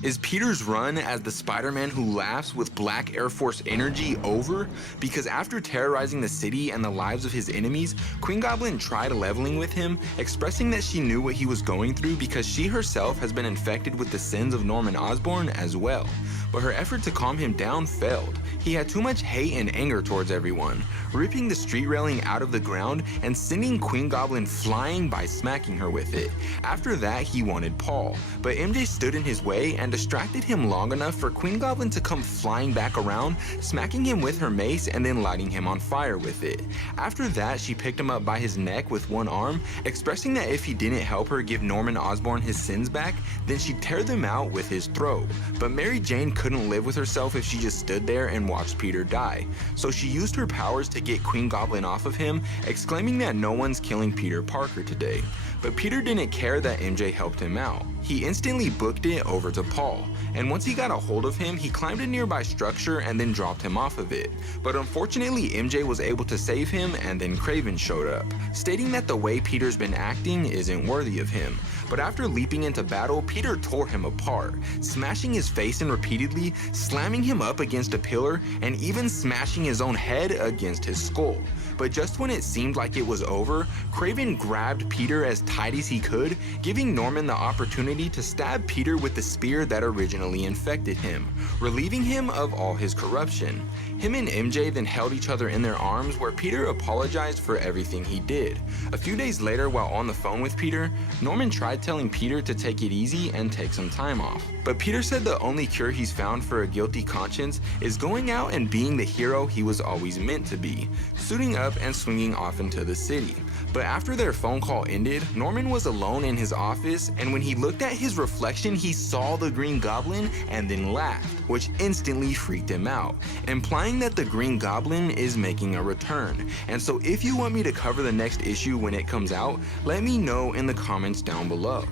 Is Peter's run as the Spider-Man who laughs with Black Air Force energy over? Because after terrorizing the city and the lives of his enemies, Queen Goblin tried leveling with him, expressing that she knew what he was going through because she herself has been infected with the sins of Norman Osborn as well. But her effort to calm him down failed. He had too much hate and anger towards everyone, ripping the street railing out of the ground and sending Queen Goblin flying by smacking her with it. After that, he wanted Paul, but MJ stood in his way and distracted him long enough for Queen Goblin to come flying back around, smacking him with her mace and then lighting him on fire with it. After that, she picked him up by his neck with one arm, expressing that if he didn't help her give Norman Osborn his sins back, then she'd tear them out with his throat. But Mary Jane couldn't live with herself if she just stood there and watched Peter die, so she used her powers to get Queen Goblin off of him, exclaiming that no one's killing Peter Parker today. But Peter didn't care that MJ helped him out. He instantly booked it over to Paul, and once he got a hold of him, he climbed a nearby structure and then dropped him off of it. But unfortunately, MJ was able to save him, and then Kraven showed up, stating that the way Peter's been acting isn't worthy of him. But after leaping into battle, Peter tore him apart, smashing his face in repeatedly, slamming him up against a pillar, and even smashing his own head against his skull. But just when it seemed like it was over, Kraven grabbed Peter as tight as he could, giving Norman the opportunity to stab Peter with the spear that originally infected him, relieving him of all his corruption. Him and MJ then held each other in their arms, where Peter apologized for everything he did. A few days later, while on the phone with Peter, Norman tried telling Peter to take it easy and take some time off. But Peter said the only cure he's found for a guilty conscience is going out and being the hero he was always meant to be, suiting up and swinging off into the city. But after their phone call ended, Norman was alone in his office, and when he looked at his reflection, he saw the Green Goblin and then laughed, which instantly freaked him out, implying that the Green Goblin is making a return. And so if you want me to cover the next issue when it comes out, let me know in the comments down below.